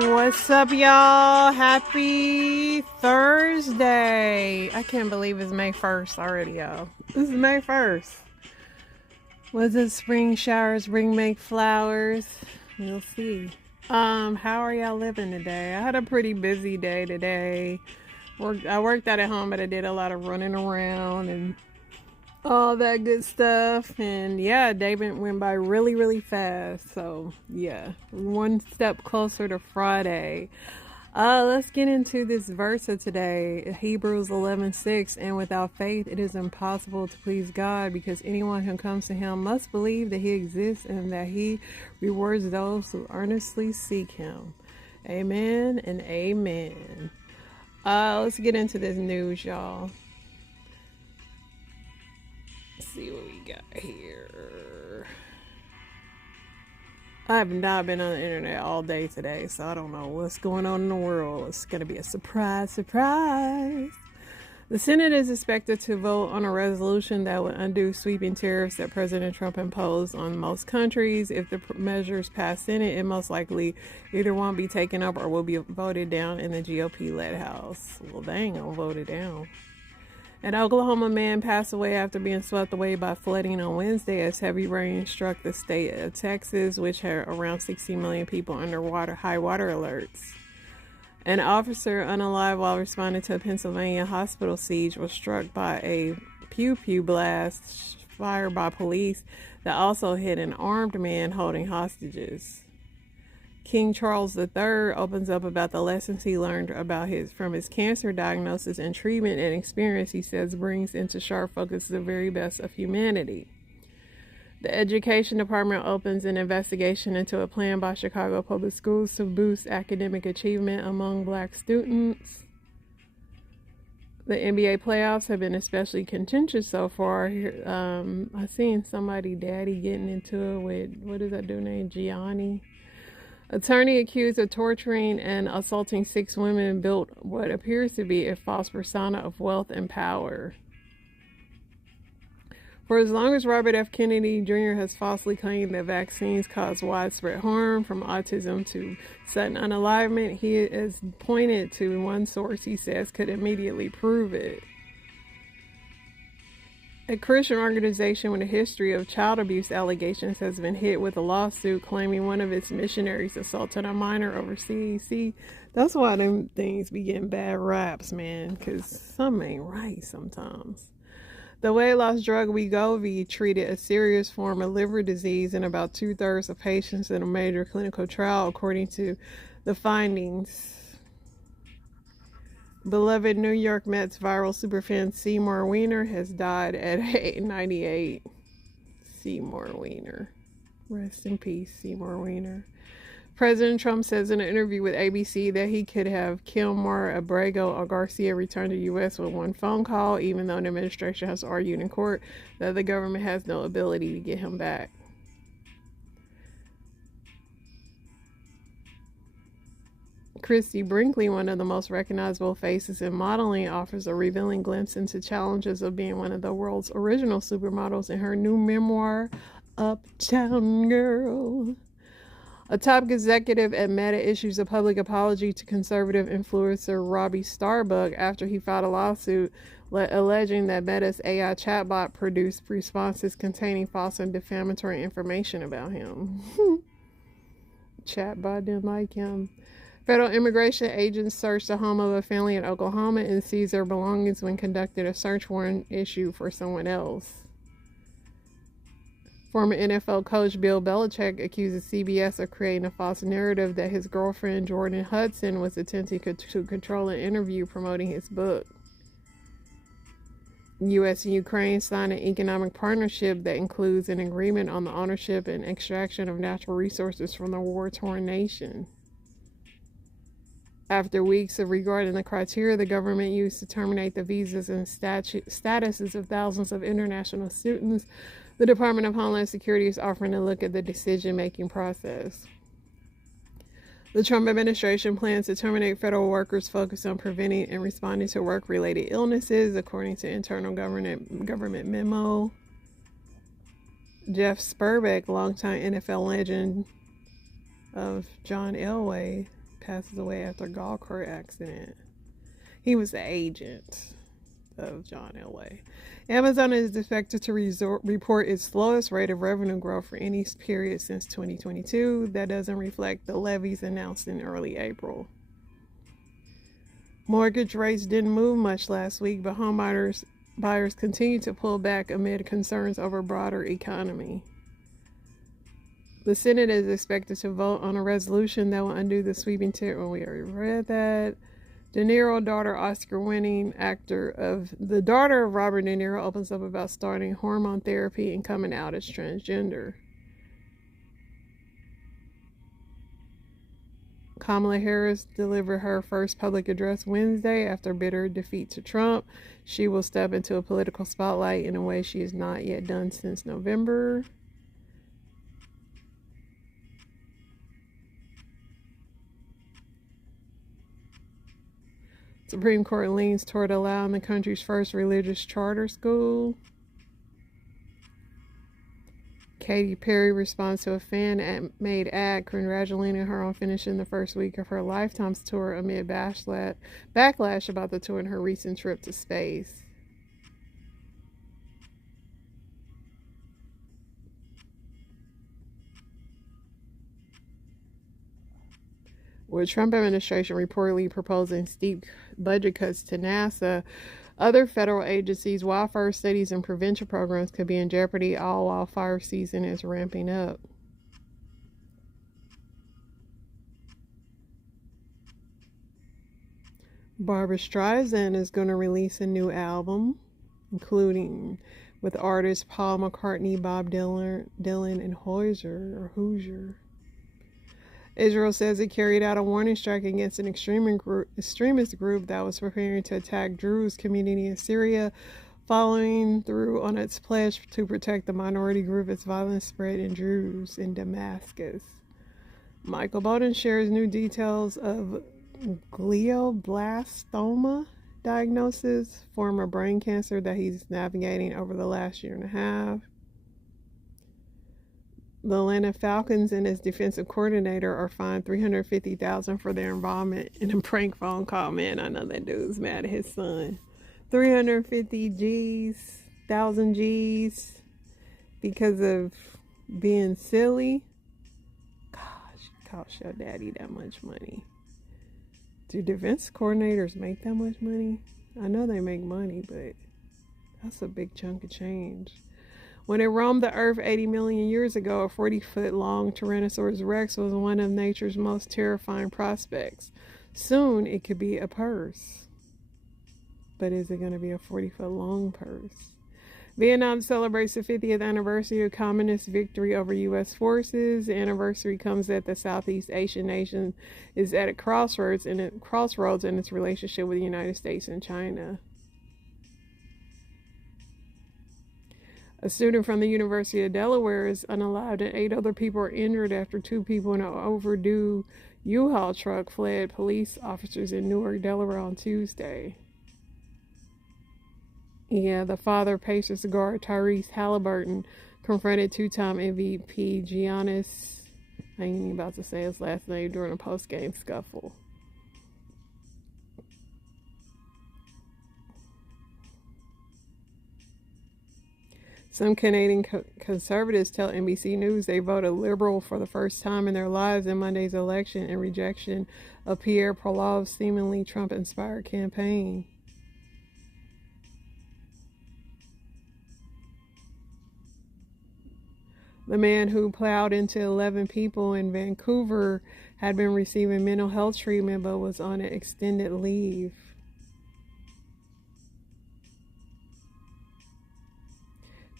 What's up, y'all? Happy Thursday. I can't believe it's May 1st already, y'all. This is May 1st. Was it spring showers bring make flowers? We'll see. How are y'all living today? I had a pretty busy day today. I worked out at home, but I did a lot of running around and all that good stuff. And yeah, day went by really, really fast. So yeah, one step closer to Friday. Let's get into this verse of today, Hebrews 11:6. And without faith, it is impossible to please God, because anyone who comes to him must believe that he exists and that he rewards those who earnestly seek him. Amen and amen. Let's get into this news, y'all. Let's see what we got here. I have not been on the internet all day today, so I don't know what's going on in the world. It's going to be a surprise. The Senate is expected to vote on a resolution that would undo sweeping tariffs that President Trump imposed on most countries. If the measures pass Senate, it most likely either won't be taken up or will be voted down in the GOP-led House. Well, they ain't gonna vote it down. An Oklahoma man passed away after being swept away by flooding on Wednesday as heavy rain struck the state of Texas, which had around 60 million people under high water alerts. An officer unalive while responding to a Pennsylvania hospital siege was struck by a pew-pew blast fired by police that also hit an armed man holding hostages. King Charles III opens up about the lessons he learned from his cancer diagnosis and treatment and experience. He says brings into sharp focus the very best of humanity. The Education Department opens an investigation into a plan by Chicago Public Schools to boost academic achievement among Black students. The NBA playoffs have been especially contentious so far. I seen somebody daddy getting into it with, what is that dude named Gianni? Attorney accused of torturing and assaulting 6 women built what appears to be a false persona of wealth and power. For as long as Robert F. Kennedy Jr. has falsely claimed that vaccines cause widespread harm, from autism to sudden unalivement, he has pointed to one source he says could immediately prove it. A Christian organization with a history of child abuse allegations has been hit with a lawsuit claiming one of its missionaries assaulted a minor overseas. See, that's why them things be getting bad raps, man, because something ain't right sometimes. The weight loss drug Wegovy treated a serious form of liver disease in about 2/3 of patients in a major clinical trial, according to the findings. Beloved New York Mets viral superfan Seymour Wiener has died at 98. Seymour Wiener. Rest in peace, Seymour Wiener. President Trump says in an interview with ABC that he could have Kilmar, Abrego, or Garcia returned to the U.S. with one phone call, even though the administration has argued in court that the government has no ability to get him back. Christy Brinkley, one of the most recognizable faces in modeling, offers a revealing glimpse into challenges of being one of the world's original supermodels in her new memoir, Uptown Girl. A top executive at Meta issues a public apology to conservative influencer Robbie Starbuck after he filed a lawsuit alleging that Meta's AI chatbot produced responses containing false and defamatory information about him. Chatbot didn't like him. Federal immigration agents searched the home of a family in Oklahoma and seized their belongings when conducted a search warrant issued for someone else. Former NFL coach Bill Belichick accuses CBS of creating a false narrative that his girlfriend Jordan Hudson was attempting to control an interview promoting his book. U.S. and Ukraine signed an economic partnership that includes an agreement on the ownership and extraction of natural resources from the war-torn nation. After weeks of regarding the criteria the government used to terminate the visas and statuses of thousands of international students, the Department of Homeland Security is offering to look at the decision-making process. The Trump administration plans to terminate federal workers focused on preventing and responding to work-related illnesses, according to internal government memo. Jeff Spurbeck, longtime NFL legend of John Elway, passes away after a golf cart accident. He was the agent of John Elway. Amazon is expected to report its slowest rate of revenue growth for any period since 2022. That doesn't reflect the levies announced in early April. Mortgage rates didn't move much last week, but home buyers continue to pull back amid concerns over broader economy. The Senate is expected to vote on a resolution that will undo the sweeping tariff. We already read that. De Niro, the daughter of Robert De Niro, opens up about starting hormone therapy and coming out as transgender. Kamala Harris delivered her first public address Wednesday after bitter defeat to Trump. She will step into a political spotlight in a way she has not yet done since November. Supreme Court leans toward allowing the country's first religious charter school. Katy Perry responds to a fan-made ad congratulating her on finishing the first week of her Lifetime's tour amid backlash about the tour and her recent trip to space. With Trump administration reportedly proposing steep budget cuts to NASA, other federal agencies' wildfire studies and prevention programs could be in jeopardy, all while fire season is ramping up. Barbra Streisand is going to release a new album, including with artists Paul McCartney, Bob Dylan, and Hozier. Israel says it carried out a warning strike against an extremist group that was preparing to attack Druze community in Syria, following through on its pledge to protect the minority group as violence spread in Druze in Damascus. Michael Bolton shares new details of glioblastoma diagnosis, former brain cancer that he's navigating over the last year and a half. The Atlanta Falcons and its defensive coordinator are fined $350,000 for their involvement in a prank phone call. Man, I know that dude's mad at his son. 350 G's, 1,000 G's, because of being silly. Gosh, it costs your daddy that much money. Do defense coordinators make that much money? I know they make money, but that's a big chunk of change. When it roamed the earth 80 million years ago, a 40-foot-long Tyrannosaurus Rex was one of nature's most terrifying prospects. Soon, it could be a purse. But is it going to be a 40-foot-long purse? Vietnam celebrates the 50th anniversary of communist victory over U.S. forces. The anniversary comes as the Southeast Asian nation is at a crossroads in its relationship with the United States and China. A student from the University of Delaware is unalived and 8 other people are injured after 2 people in an overdue U-Haul truck fled police officers in Newark, Delaware on Tuesday. Yeah, the father, Pacers guard Tyrese Halliburton, confronted 2-time MVP Giannis, I ain't even about to say his last name, during a post-game scuffle. Some Canadian conservatives tell NBC News they voted Liberal for the first time in their lives in Monday's election in rejection of Pierre Poilievre's seemingly Trump-inspired campaign. The man who plowed into 11 people in Vancouver had been receiving mental health treatment but was on an extended leave.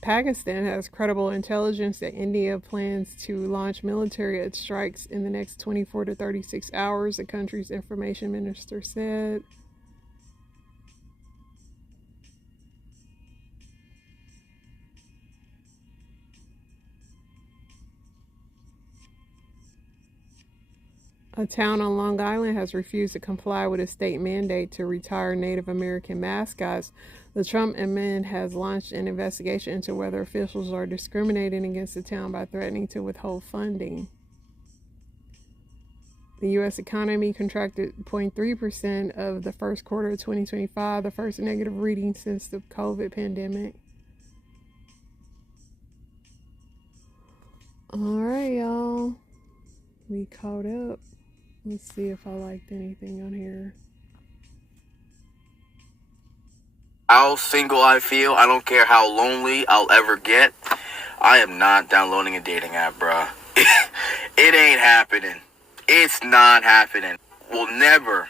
Pakistan has credible intelligence that India plans to launch military strikes in the next 24 to 36 hours, the country's information minister said. A town on Long Island has refused to comply with a state mandate to retire Native American mascots. The Trump admin has launched an investigation into whether officials are discriminating against the town by threatening to withhold funding. The U.S. economy contracted 0.3% of the first quarter of 2025, the first negative reading since the COVID pandemic. All right, y'all. We caught up. Let's see if I liked anything on here. How single I feel, I don't care how lonely I'll ever get, I am not downloading a dating app, bruh. It ain't happening. It's not happening. Will never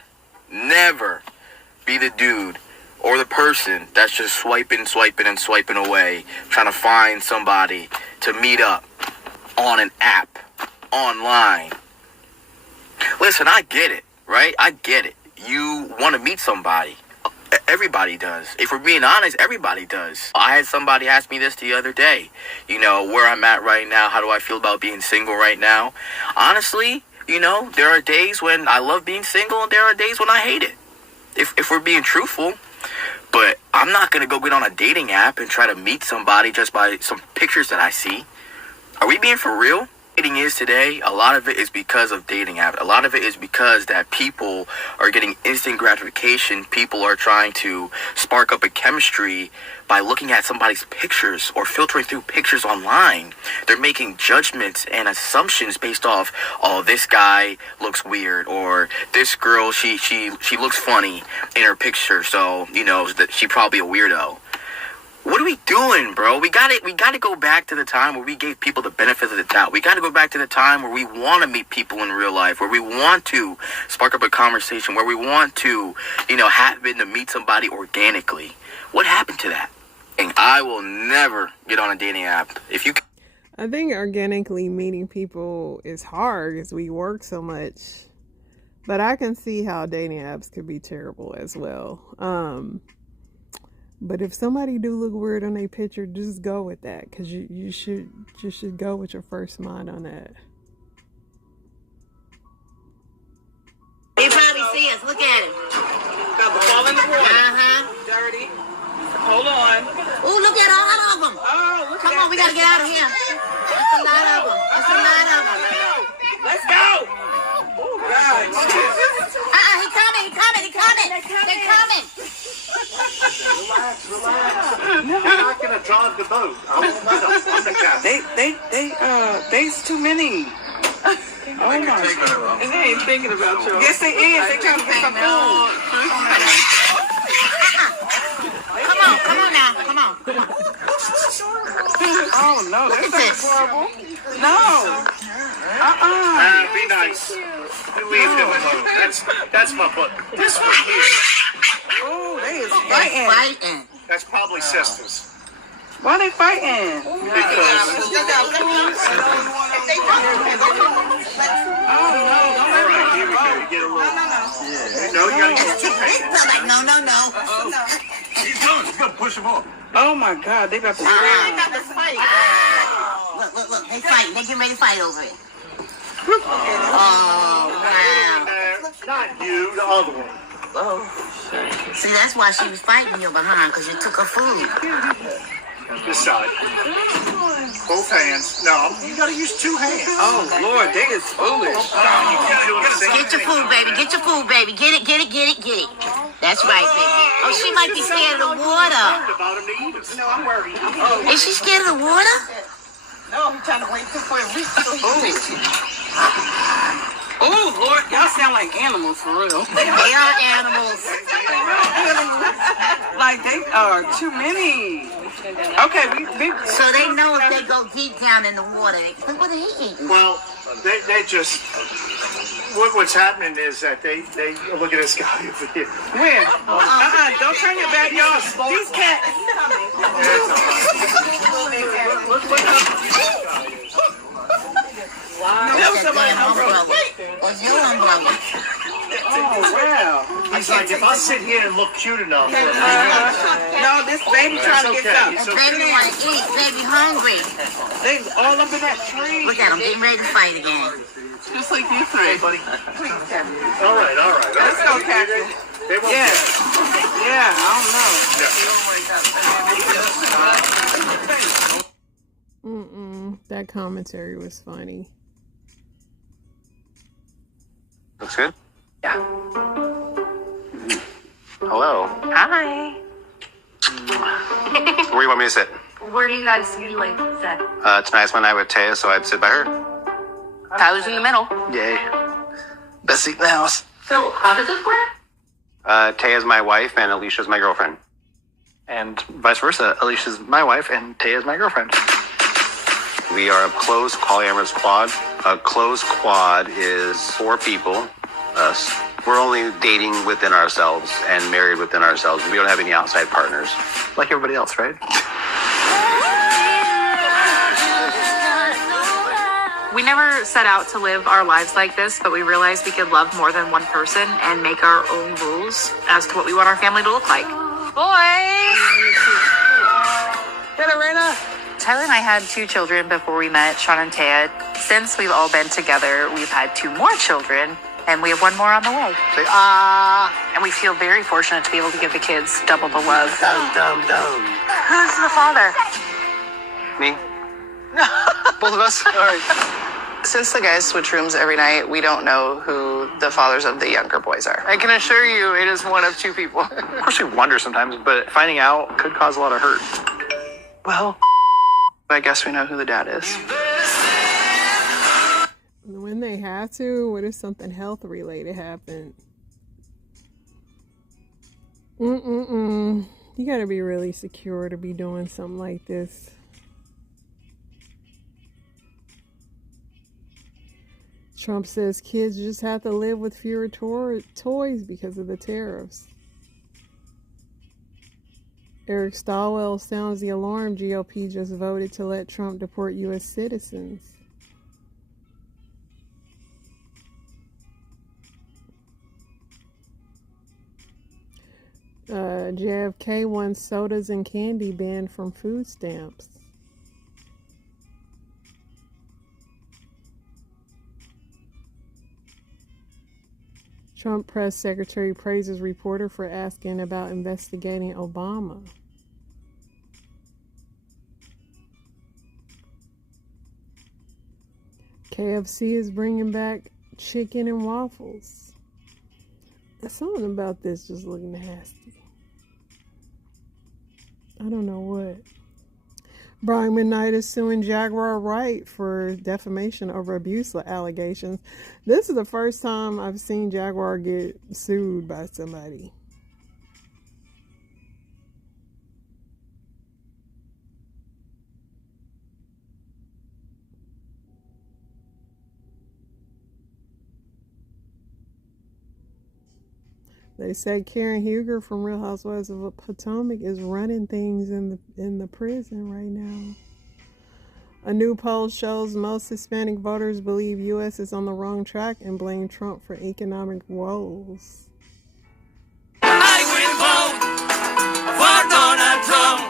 be the dude or the person that's just swiping away, trying to find somebody to meet up on an app, online. Listen, I get it, right? I get it. You want to meet somebody. Everybody does. If we're being honest, everybody does. I had somebody ask me this the other day. You know, where I'm at right now, how do I feel about being single right now? Honestly, you know, there are days when I love being single and there are days when I hate it. If we're being truthful. But I'm not going to go get on a dating app and try to meet somebody just by some pictures that I see. Are we being for real? Dating is today, a lot of it is because of dating apps. A lot of it is because that people are getting instant gratification. People are trying to spark up a chemistry by looking at somebody's pictures or filtering through pictures online. They're making judgments and assumptions based off, oh, this guy looks weird, or this girl, she looks funny in her picture, so, you know, that she probably a weirdo. What are we doing, bro? We gotta go back to the time where we gave people the benefit of the doubt. We gotta go back to the time where we want to meet people in real life, where we want to spark up a conversation, where we want to, you know, happen to meet somebody organically. What happened to that? And I will never get on a dating app. If you, I think organically meeting people is hard because we work so much. But I can see how dating apps could be terrible as well. But if somebody do look weird on their picture, just go with that, because you should go with your first mind on that. He probably see us. Look at him. Got the ball in the water. Dirty. Hold on. Oh, look at all of them. Oh, look Come at on, we gotta get out of here. That's a lot of them. That's a lot of them. Let's go. Oh, God. He coming. They're coming. Relax. You're not gonna drive the boat. I won't let them. I'm the captain. There's too many. Oh my God. And they ain't thinking about you. Yes, they is. They trying to get some food. Come on now. Come on. Oh no, that's not horrible. No. Be nice. You leave him alone. That's my butt. This one here. Oh, they is They're fighting. That's probably sisters. Why they fighting? Oh no! All right, here we go. You get a little. No, you gotta get two hands. Like, no. He's gonna push him off. Oh my God, they got the. Fight. Look. They fighting. They getting ready to fight over it. Oh wow! Not you, the other one. See, that's why she was fighting you behind, because you took her food. This side. Both hands. No, you gotta use two hands. Oh Lord, they is foolish. Get your food, baby. Get your food, baby. Get it. That's right, baby. Oh, she might be scared of the water. No, I'm worried. Is she scared of the water? No, I'm trying to wait till for a reach. Oh Lord, y'all sound like animals for real. They are animals. Like they are too many. Okay, we So they know if they go deep down in the water. Look what they eating. Well, they just. What's happening is that they look at this guy over here. where? Don't turn your back, y'all. These cats. That was somebody's umbrella. What's your umbrella? Oh wow. He's like, if I sit here and look cute enough. No, this baby trying to get something. Baby want to eat. Baby hungry. They all up in that tree. Look at them getting ready to fight again. Just like you three. Hey, buddy. All right. Let's go, Captain. They won't Yeah. get Yeah, I don't know. That commentary was funny. Looks good? Yeah. Hello. Hi. Where do you want me to sit? Where do you guys usually sit? Tonight's my night with Taya, so I'd sit by her. Tyler's in the middle. Yay. Best seat in the house. So how does this work? Taya's my wife and Alicia's my girlfriend. And vice versa. Alicia's my wife and Taya's my girlfriend. We are a closed polyamorous quad. A closed quad is 4 people, us. We're only dating within ourselves and married within ourselves. We don't have any outside partners. Like everybody else, right? We never set out to live our lives like this, but we realized we could love more than one person and make our own rules as to what we want our family to look like. Boys! Get it, Raina! Tyler and I had 2 children before we met Sean and Taya. Since we've all been together, we've had 2 more children, and we have 1 more on the way. Say, And we feel very fortunate to be able to give the kids double the love. Dumb. Who's the father? Me? Both of us? All right. Since the guys switch rooms every night, we don't know who the fathers of the younger boys are. I can assure you it is one of 2 people. Of course we wonder sometimes, but finding out could cause a lot of hurt. Well, I guess we know who the dad is. When they have to, what if something health related happened? You gotta be really secure to be doing something like this. Trump says kids just have to live with fewer toys because of the tariffs. Eric Stilwell sounds the alarm. GOP just voted to let Trump deport U.S. citizens. JFK wants sodas and candy banned from food stamps. Trump press secretary praises reporter for asking about investigating Obama. KFC is bringing back chicken and waffles. Something about this just look nasty. I don't know what. Brian McKnight is suing Jaguar Wright for defamation over abuse allegations. This is the first time I've seen Jaguar get sued by somebody. They say Karen Huger from Real Housewives of Potomac is running things in the prison right now. A new poll shows most Hispanic voters believe U.S. is on the wrong track and blame Trump for economic woes. I will vote for Donald Trump.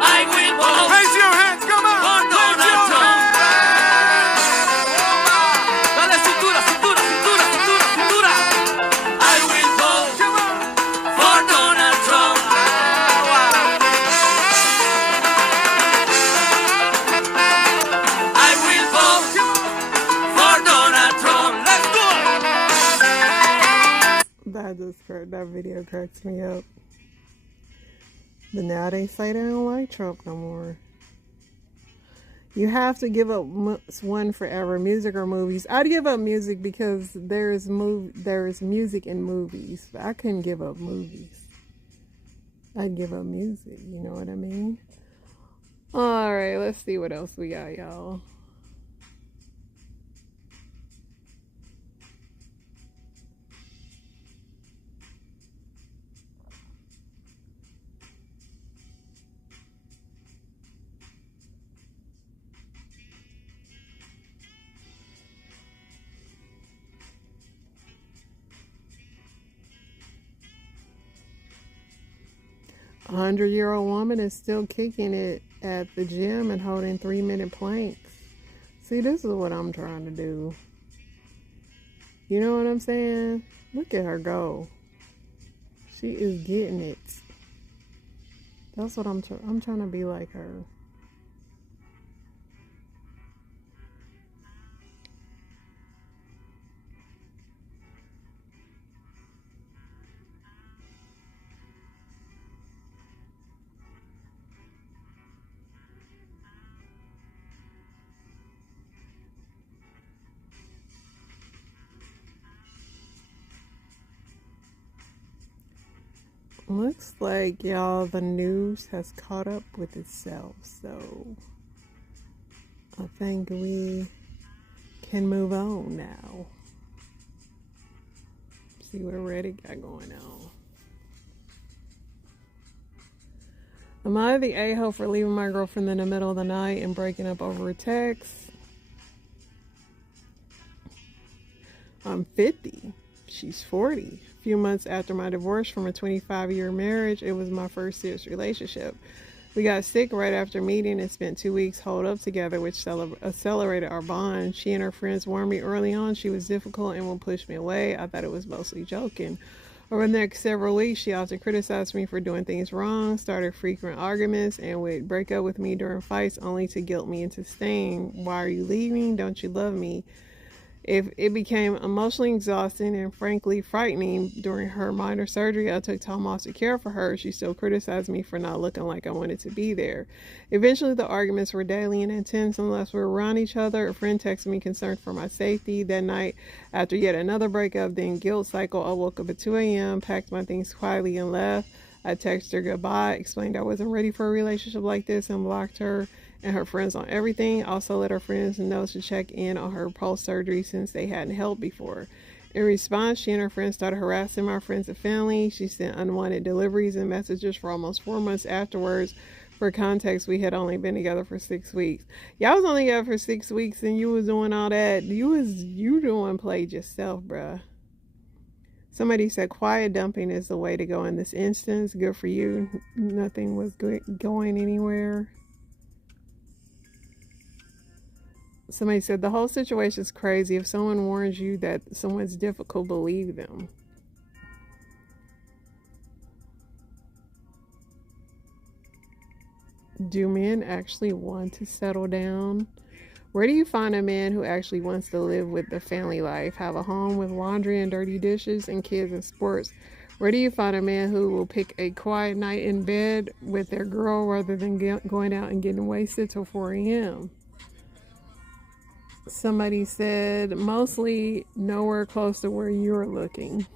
I will vote. Raise your hands, come on. For Donald Trump. Dale cintura, cintura, cintura, cintura, cintura. I will vote for Donald Trump. I will vote for Donald Trump. Let's go. That video cracks me up. But now they say they don't like Trump no more. You have to give up one forever, music or movies. I'd give up music because there's music in movies. But I couldn't give up movies. I'd give up music, you know what I mean? Alright, let's see what else we got, y'all. A 100-year-old woman is still kicking it at the gym and holding 3-minute planks. See, this is what I'm trying to do. You know what I'm saying? Look at her go. She is getting it. That's what I'm trying to be like her. Looks like, y'all, the news has caught up with itself, so I think we can move on now. See what Reddit got going on. Am I the a-hole for leaving my girlfriend in the middle of the night and breaking up over a text? I'm 50. She's 40. A few months after my divorce from a 25-year marriage, it was my first serious relationship. We got sick right after meeting and spent 2 weeks holed up together, which accelerated our bond. She and her friends warned me early on she was difficult and would push me away. I thought it was mostly joking. Over the next several weeks, she often criticized me for doing things wrong, started frequent arguments, and would break up with me during fights only to guilt me into staying. Why are you leaving? Don't you love me? If it became emotionally exhausting and frankly frightening during her minor surgery, I took time off to care for her. She still criticized me for not looking like I wanted to be there. Eventually, the arguments were daily and intense unless we were around each other. A friend texted me concerned for my safety. That night, after yet another breakup, then guilt cycle, I woke up at 2 a.m., packed my things quietly and left. I texted her goodbye, explained I wasn't ready for a relationship like this, and blocked her and her friends on everything. Also let her friends know to check in on her post-surgery since they hadn't helped before. In response, she and her friends started harassing my friends and family. She sent unwanted deliveries and messages for almost 4 months afterwards. For context, we had only been together for 6 weeks. Y'all was only together for 6 weeks and you was doing all that. You doing played yourself, bruh. Somebody said quiet dumping is the way to go in this instance. Good for you. Nothing was going anywhere. Somebody said the whole situation is crazy. If someone warns you that someone's difficult, believe them. Do men actually want to settle down? Where do you find a man who actually wants to live with the family life, have a home with laundry and dirty dishes and kids and sports? Where do you find a man who will pick a quiet night in bed with their girl rather than going out and getting wasted till 4 a.m.? Somebody said mostly nowhere close to where you're looking.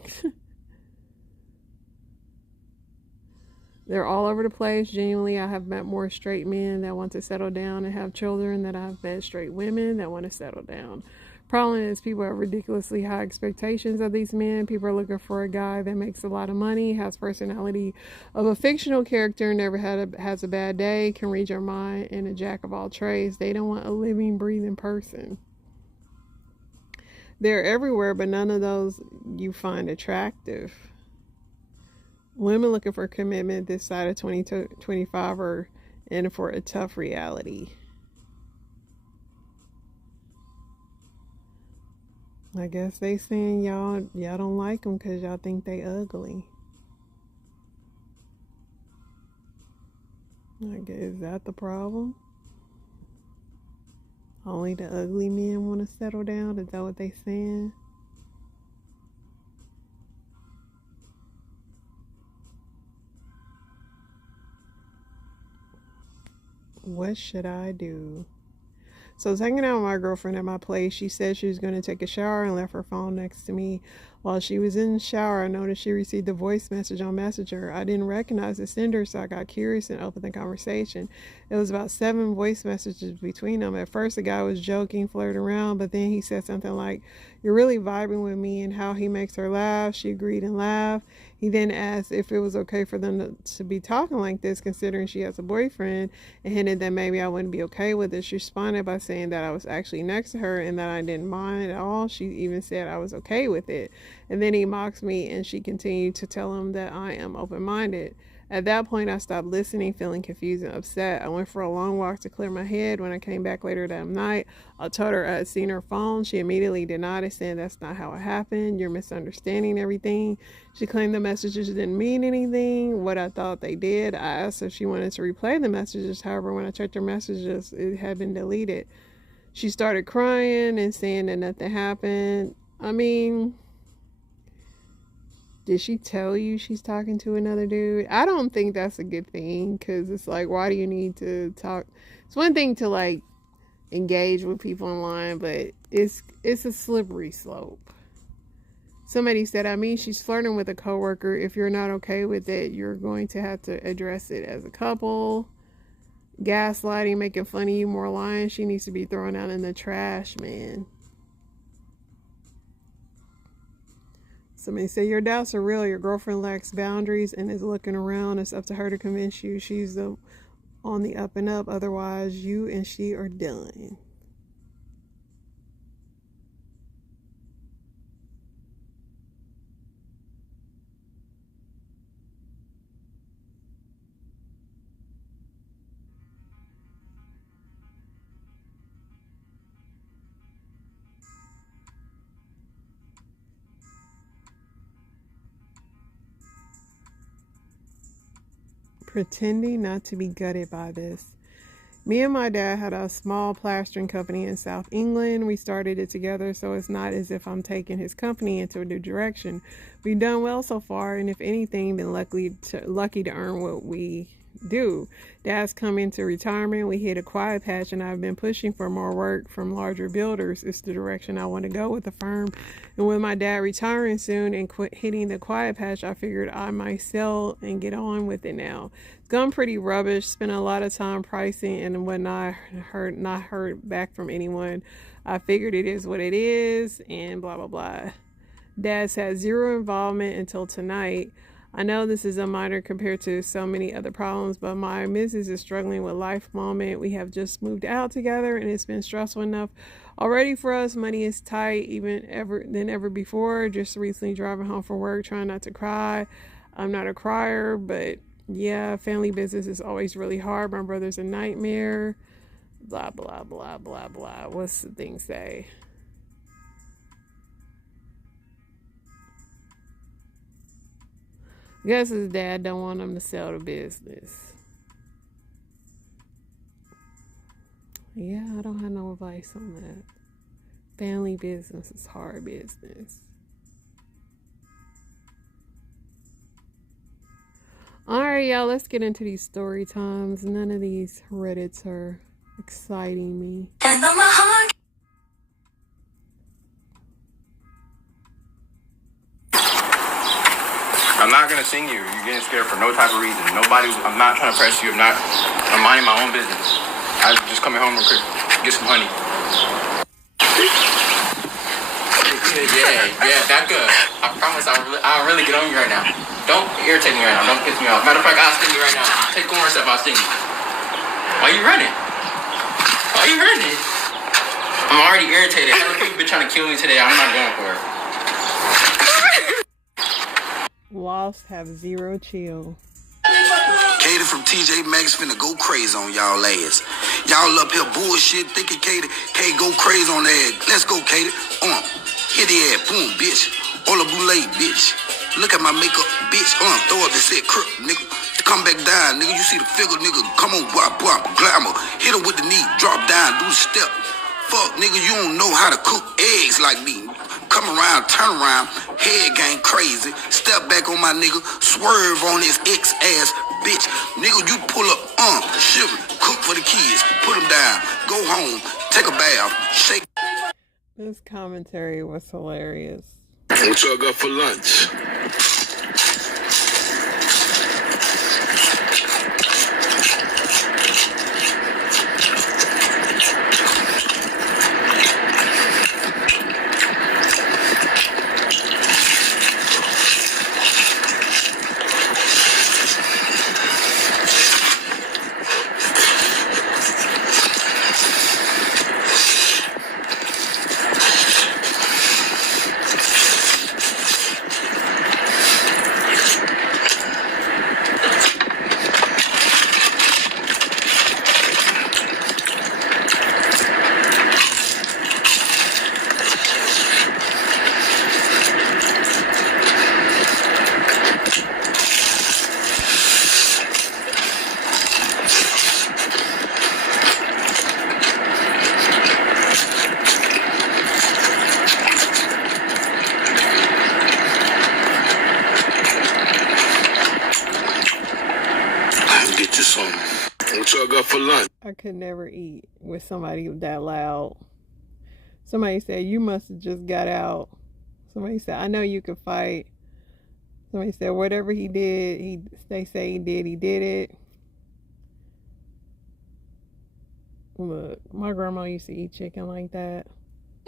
They're all over the place. Genuinely, I have met more straight men that want to settle down and have children than I've met straight women that want to settle down. Problem is, people have ridiculously high expectations of these men. People are looking for a guy that makes a lot of money, has personality of a fictional character, never has a bad day, can read your mind, and a jack of all trades. They don't want a living, breathing person. They're everywhere, but none of those you find attractive. Women looking for commitment this side of 2025 are in for a tough reality. I guess they saying y'all don't like them because y'all think they ugly. I guess, is that the problem? Only the ugly men want to settle down? Is that what they saying? What should I do? So I was hanging out with my girlfriend at my place. She said she was going to take a shower and left her phone next to me. While she was in the shower, I noticed she received a voice message on Messenger. I didn't recognize the sender, so I got curious and opened the conversation. It was about 7 voice messages between them. At first, the guy was joking, flirting around, but then he said something like, "You're really vibing with me," and how he makes her laugh. She agreed and laughed. He then asked if it was okay for them to be talking like this, considering she has a boyfriend, and hinted that maybe I wouldn't be okay with it. She responded by saying that I was actually next to her and that I didn't mind at all. She even said I was okay with it. And then he mocks me, and she continued to tell him that I am open-minded. At that point, I stopped listening, feeling confused and upset. I went for a long walk to clear my head. When I came back later that night, I told her I had seen her phone. She immediately denied it, saying that's not how it happened. You're misunderstanding everything. She claimed the messages didn't mean anything, what I thought they did. I asked if she wanted to replay the messages. However, when I checked her messages, it had been deleted. She started crying and saying that nothing happened. I mean, did she tell you she's talking to another dude? I don't think that's a good thing, because it's like, why do you need to talk? It's one thing to like engage with people online, but it's a slippery slope. Somebody said, I mean, she's flirting with a coworker. If you're not okay with it, you're going to have to address it as a couple. Gaslighting, making fun of you, more lying. She needs to be thrown out in the trash, man. Somebody say your doubts are real. Your girlfriend lacks boundaries and is looking around. It's up to her to convince you she's on the up and up. Otherwise, you and she are done. Pretending not to be gutted by this. Me and my dad had a small plastering company in South England. We started it together, so it's not as if I'm taking his company into a new direction. We've done well so far, and if anything, been lucky to earn what we do. Dad's come into retirement. We hit a quiet patch, and I've been pushing for more work from larger builders. It's the direction I want to go with the firm. And with my dad retiring soon and hitting the quiet patch, I figured I might sell and get on with it now. It's gone pretty rubbish. Spent a lot of time pricing and when I not heard back from anyone. I figured it is what it is and blah blah blah. Dad's had zero involvement until tonight. I know this is a minor compared to so many other problems, but my missus is struggling with life moment. We have just moved out together and it's been stressful enough already for us. Money is tight even than ever before. Just recently driving home from work, trying not to cry. I'm not a crier, but yeah, family business is always really hard. My brother's a nightmare. Blah, blah, blah, blah, blah. What's the thing say? I guess his dad don't want him to sell the business. Yeah, I don't have no advice on that. Family business is hard business. Alright, y'all, let's get into these story times. None of these Reddits are exciting me. I'm not gonna sing you. You're getting scared for no type of reason. I'm not trying to press you. I'm minding my own business. I'm just coming home real quick, get some honey. Yeah, back up. I promise I'll really get on you right now. Don't irritate me right now. Don't piss me off. Matter of fact, I'll sting you right now. Take one more step, I'll sting you. Why you running? I'm already irritated. How people been trying to kill me today? I'm not going for it. Lost have zero chill. Katie from TJ Maxx finna go crazy on y'all ass. Y'all up here bullshit thinking Katie go crazy on that. Let's go, Katie. Hit the ass, boom, bitch. Ola boule, bitch. Look at my makeup, bitch. Throw up the set, crook, nigga. Come back down, nigga. You see the figure, nigga. Come on, bop, glamour. Hit her with the knee, drop down, do the step. Fuck, nigga, you don't know how to cook eggs like me. Come around, turn around, head gang crazy. Step back on my nigga, swerve on his ex-ass bitch. Nigga, you pull up, shiver, cook for the kids, put them down, go home, take a bath, shake. This commentary was hilarious. What y'all got for lunch? What y'all got for lunch? I could never eat with somebody that loud. Somebody said, you must have just got out Somebody said, I know you can fight. Somebody said, whatever he did, they say he did it. Look, my grandma used to eat chicken like that.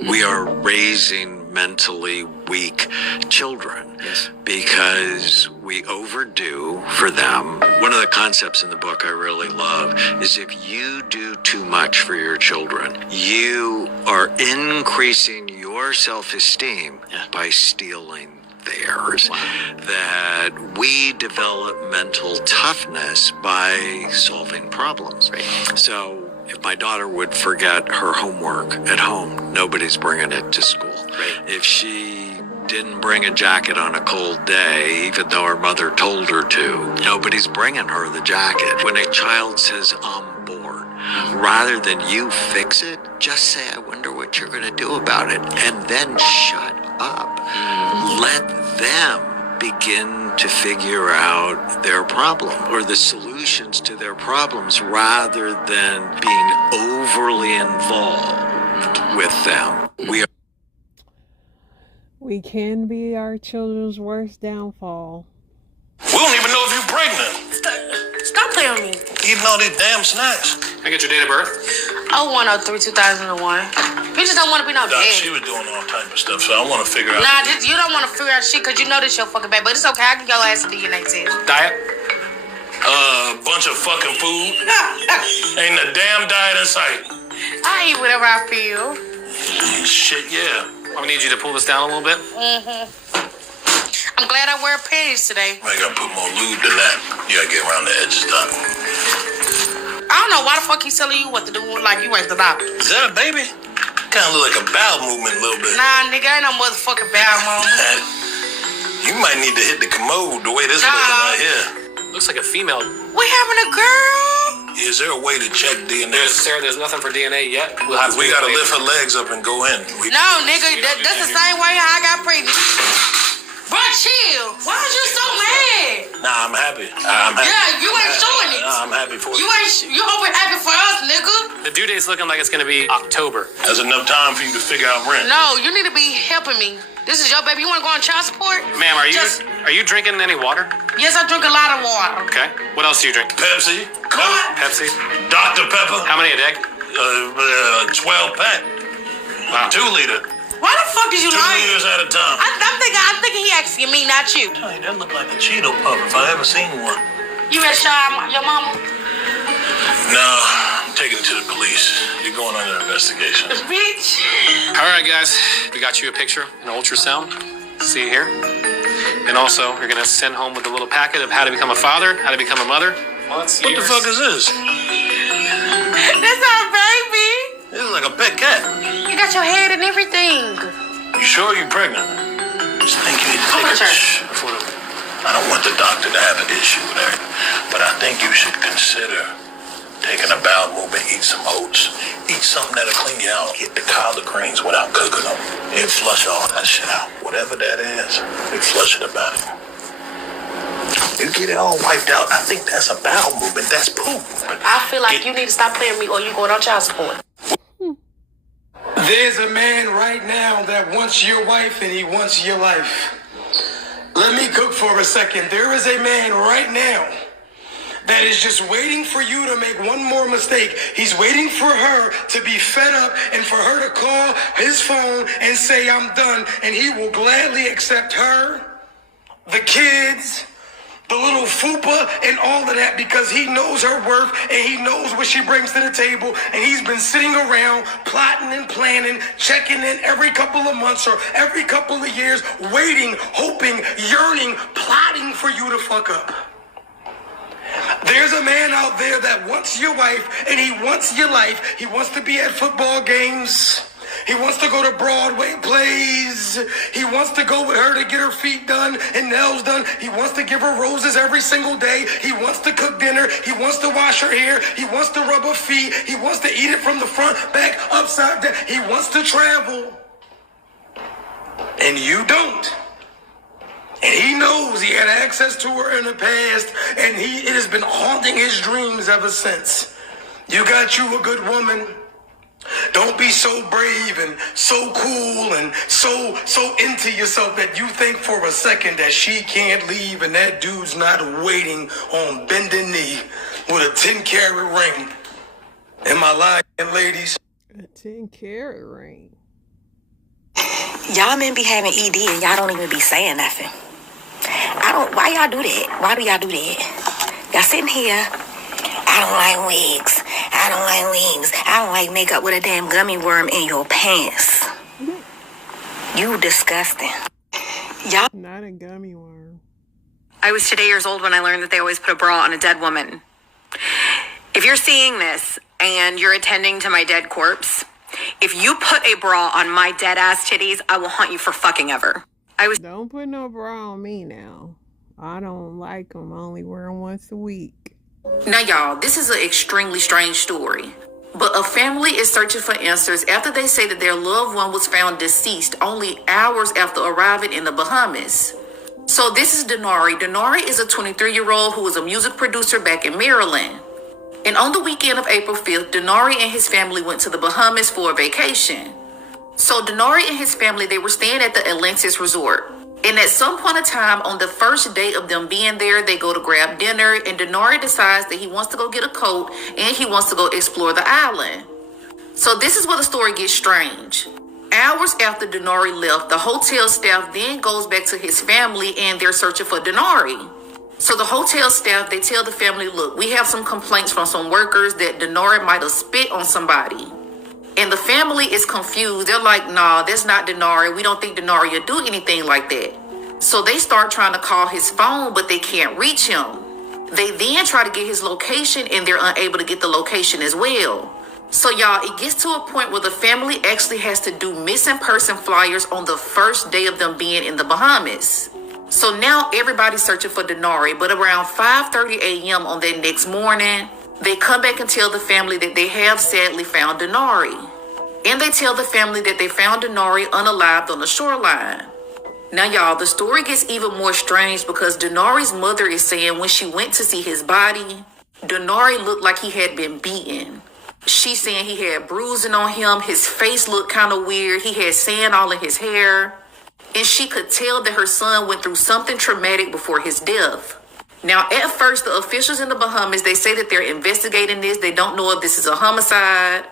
We are raising mentally weak children because we overdo for them. One of the concepts in the book I really love is if you do too much for your children, you are increasing your self-esteem by stealing theirs. That we develop mental toughness by solving problems. So if my daughter would forget her homework at home, nobody's bringing it to school. If she didn't bring a jacket on a cold day, even though her mother told her to, nobody's bringing her the jacket. When a child says, I'm bored, rather than you fix it, just say, I wonder what you're going to do about it. And then shut up. Let them begin to figure out their problem or the solutions to their problems rather than being overly involved with them. We can be our children's worst downfall. We don't even know if you're pregnant. Stop playing with me. Eating all these damn snacks. Can I get your date of birth? 01/03/2001. Bitches don't want to be no Doc, dead. she was doing all type of stuff, so I want to figure out. Nah, you don't want to figure out shit because you know this your fucking baby. But it's okay. I can go ask the DNA test. Diet? Bunch of fucking food. Ain't a damn diet in sight. I eat whatever I feel. Shit, yeah. I'm gonna need you to pull this down a little bit. I'm glad I wear panties today. I gotta put more lube than that. You gotta get around the edges, Doc. I don't know why the fuck he's telling you what to do like you ain't the doctor. Is that a baby? Kind of look like a bowel movement a little bit. Nah, nigga, ain't no motherfucking bowel movement. You might need to hit the commode the way this looking right here. Looks like a female. We having a girl? Is there a way to check DNA? Sarah, there's nothing for DNA yet. We gotta lift her legs up and go in. No, nigga, that's the same way I got pregnant. Bro, chill. Why are you so mad? Nah, I'm happy. I'm happy. Yeah, you ain't showing it. Nah, I'm happy for you. You hope it happy for us, nigga. The due date's looking like it's gonna be October. That's enough time for you to figure out rent. No, you need to be helping me. This is your baby. You want to go on child support? Ma'am, are you drinking any water? Yes, I drink a lot of water. Okay. What else do you drink? Pepsi. Pepsi. Dr. Pepper. How many a day? 12 pack. Wow. 2 liter. Why the fuck is you 2 lying? liters at a time. I'm thinking he asking me, not you. Hey, that look like a Cheeto pup if I ever seen one. You ready to show your mama? No, I'm taking it to the police. You're going under investigation. Bitch. All right, guys. We got you a picture, an ultrasound. See here. And also, you're gonna send home with a little packet of how to become a father, how to become a mother. What the fuck is this? That's our baby. This is like a pet cat. You got your head and everything. You sure you're pregnant? Just think you need to take a photo. I don't want the doctor to have an issue with her, but I think you should consider taking a bowel movement, eat some oats, eat something that'll clean you out, get the collard greens without cooking them, and flush all that shit out. Whatever that is, they flush it about it. You get it all wiped out. I think that's a bowel movement. That's poop. I feel like you need to stop playing me or you going on child support. There's a man right now that wants your wife and he wants your life. Let me cook for a second. There is a man right now that is just waiting for you to make one more mistake. He's waiting for her to be fed up and for her to call his phone and say, I'm done. And he will gladly accept her, the kids, the little fupa, and all of that because he knows her worth and he knows what she brings to the table. And he's been sitting around plotting and planning, checking in every couple of months or every couple of years, waiting, hoping, yearning, plotting for you to fuck up. There's a man out there that wants your wife and he wants your life. He wants to be at football games. He wants to go to Broadway plays. He wants to go with her to get her feet done and nails done. He wants to give her roses every single day. He wants to cook dinner. He wants to wash her hair. He wants to rub her feet. He wants to eat it from the front, back, upside down. He wants to travel. And you don't. And he knows he had access to her in the past, and it has been haunting his dreams ever since. You got you a good woman. Don't be so brave and so cool and so into yourself that you think for a second that she can't leave and that dude's not waiting on bended knee with a 10-carat ring. Am I lying, ladies? A 10-carat ring. Y'all men be having ED and y'all don't even be saying nothing. Why y'all do that? Why do y'all do that? Y'all sitting here, I don't like wigs. I don't like wigs. I don't like makeup with a damn gummy worm in your pants. You disgusting. Y'all. Not a gummy worm. I was today years old when I learned that they always put a bra on a dead woman. If you're seeing this and you're attending to my dead corpse, if you put a bra on my dead ass titties, I will haunt you for fucking ever. Don't put no bra on me now. I don't like them. I only wear them once a week. Now, y'all, this is an extremely strange story. But a family is searching for answers after they say that their loved one was found deceased only hours after arriving in the Bahamas. So this is Denari. Denari is a 23-year-old who was a music producer back in Maryland. And on the weekend of April 5th, Denari and his family went to the Bahamas for a vacation. So Denari and his family, they were staying at the Atlantis Resort. And at some point in time, on the first day of them being there, they go to grab dinner, and Denari decides that he wants to go get a coat and he wants to go explore the island. So this is where the story gets strange. Hours after Denari left, the hotel staff then goes back to his family and they're searching for Denari. So the hotel staff, they tell the family, look, we have some complaints from some workers that Denari might have spit on somebody. And the family is confused. They're like, nah, that's not Denari. We don't think Denari would do anything like that. So they start trying to call his phone, but they can't reach him. They then try to get his location and they're unable to get the location as well. So y'all, it gets to a point where the family actually has to do missing person flyers on the first day of them being in the Bahamas. So now everybody's searching for Denari, but around 5:30 a.m. on that next morning, they come back and tell the family that they have sadly found Denari. And they tell the family that they found Denari unalived on the shoreline. Now, y'all, the story gets even more strange because Denari's mother is saying when she went to see his body, Denari looked like he had been beaten. She's saying he had bruising on him, his face looked kind of weird, he had sand all in his hair. And she could tell that her son went through something traumatic before his death. Now, at first, the officials in the Bahamas, they say that they're investigating this. They don't know if this is a homicide.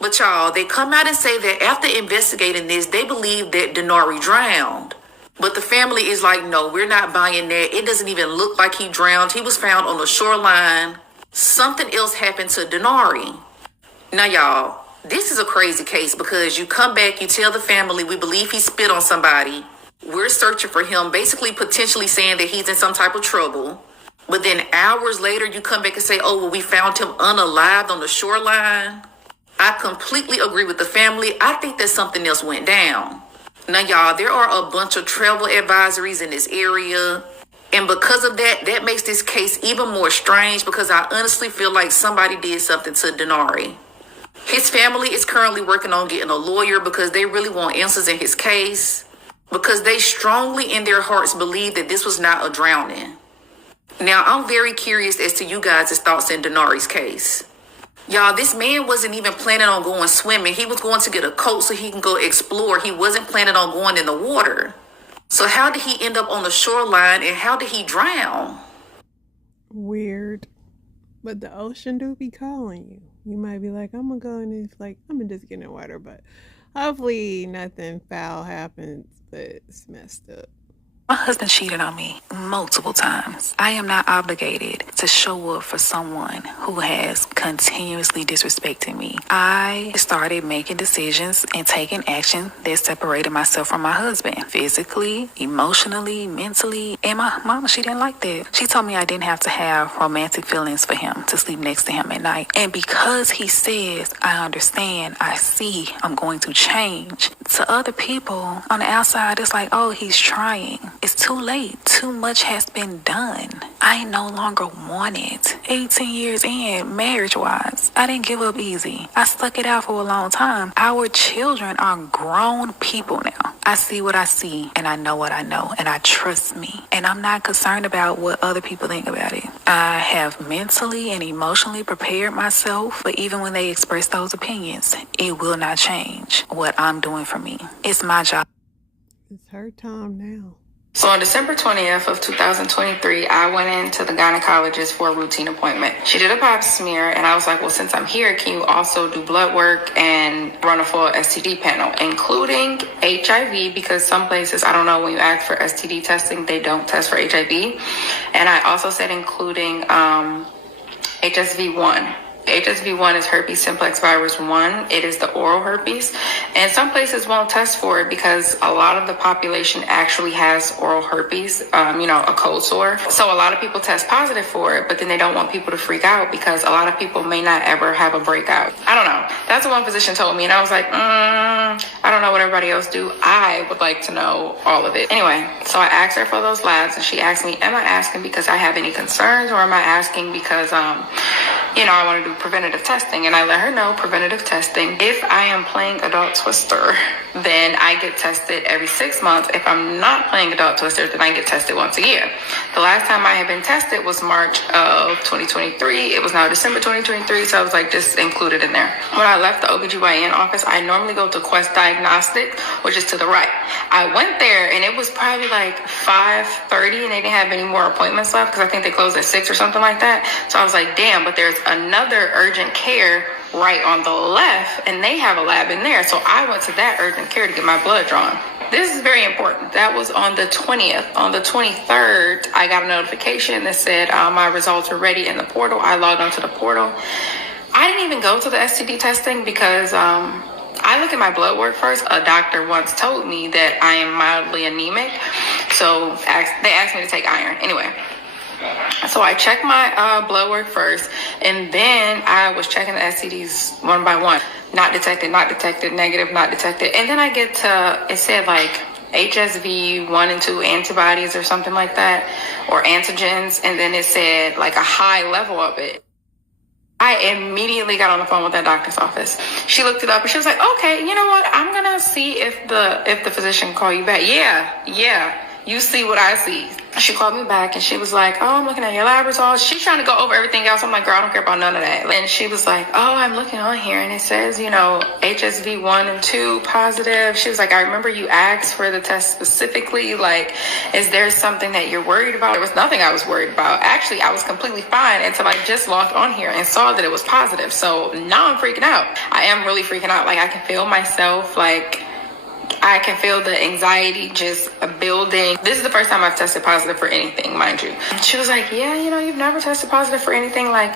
But y'all, they come out and say that after investigating this, they believe that Denari drowned. But the family is like, no, we're not buying that. It doesn't even look like he drowned. He was found on the shoreline. Something else happened to Denari. Now, y'all, this is a crazy case because you come back, you tell the family, we believe he spit on somebody. We're searching for him, basically potentially saying that he's in some type of trouble. But then hours later, you come back and say, oh, well, we found him unalived on the shoreline. I completely agree with the family. I think that something else went down. Now, y'all, there are a bunch of travel advisories in this area. And because of that, that makes this case even more strange because I honestly feel like somebody did something to Denari. His family is currently working on getting a lawyer because they really want answers in his case. Because they strongly in their hearts believe that this was not a drowning. Now, I'm very curious as to you guys' thoughts in Denari's case. Y'all, this man wasn't even planning on going swimming. He was going to get a coat so he can go explore. He wasn't planning on going in the water. So how did he end up on the shoreline and how did he drown? Weird. But the ocean do be calling you. You might be like, I'm going to go in this, like, I'm going to just get in the water. But hopefully nothing foul happens, but it's messed up. My husband cheated on me multiple times. I am not obligated to show up for someone who has continuously disrespected me. I started making decisions and taking action that separated myself from my husband. Physically, emotionally, mentally. And my mama, she didn't like that. She told me I didn't have to have romantic feelings for him to sleep next to him at night. And because he says, I understand, I see, I'm going to change. To other people on the outside, it's like, oh, he's trying. It's too late. Too much has been done. I no longer want it. 18 years in, marriage-wise, I didn't give up easy. I stuck it out for a long time. Our children are grown people now. I see what I see, and I know what I know, and I trust me. And I'm not concerned about what other people think about it. I have mentally and emotionally prepared myself, but even when they express those opinions, it will not change what I'm doing for me. It's my job. It's her time now. So on December 20th of 2023, I went into the gynecologist for a routine appointment. She did a pap smear, and I was like, well, since I'm here, can you also do blood work and run a full STD panel, including HIV, because some places, I don't know, when you ask for STD testing, they don't test for HIV. And I also said including HSV1. HSV1 is herpes simplex virus 1. It is the oral herpes. And some places won't test for it because a lot of the population actually has oral herpes, a cold sore. So a lot of people test positive for it, but then they don't want people to freak out because a lot of people may not ever have a breakout. I don't know. That's what one physician told me. And I was like, I don't know what everybody else do. I would like to know all of it. Anyway, so I asked her for those labs, and she asked me, am I asking because I have any concerns, or am I asking because, I want to do preventative testing? And I let her know preventative testing. If I am playing adult twister, then I get tested every 6 months. If I'm not playing adult twister, then I get tested once a year. The last time I had been tested was March of 2023. It was now December 2023, so I was like, just include it in there. When I left the OBGYN office, I normally go to Quest Diagnostic, which is to the right. I went there, and it was probably like 5:30, and they didn't have any more appointments left because I think they closed at 6 or something like that. So I was like, damn, but there's another urgent care right on the left, and they have a lab in there. So I went to that urgent care to get my blood drawn. This is very important. That was on the 20th. On the 23rd, I got a notification that said my results were ready in the portal. I logged onto the portal. I didn't even go to the STD testing because I look at my blood work first. A doctor once told me that I am mildly anemic, so they asked me to take iron. Anyway, so I checked my blood work first, and then I was checking the STDs one by one. Not detected, not detected, negative, not detected. And then I get to, it said like HSV 1 and 2 antibodies or something like that, or antigens, and then it said like a high level of it. I immediately got on the phone with that doctor's office. She looked it up, and she was like, okay, you know what? I'm going to see if the physician can call you back. Yeah. You see what I see. She called me back, and she was like, oh, I'm looking at your lab results. She's trying to go over everything else. I'm like, girl, I don't care about none of that. And she was like, oh, I'm looking on here, and it says, HSV 1 and 2 positive. She was like, I remember you asked for the test specifically. Like, is there something that you're worried about? There was nothing I was worried about. Actually, I was completely fine until I just logged on here and saw that it was positive. So now I'm freaking out. I am really freaking out. Like, I can feel myself, like, I can feel the anxiety just building. This is the first time I've tested positive for anything, mind you. She was like, yeah, you've never tested positive for anything. Like,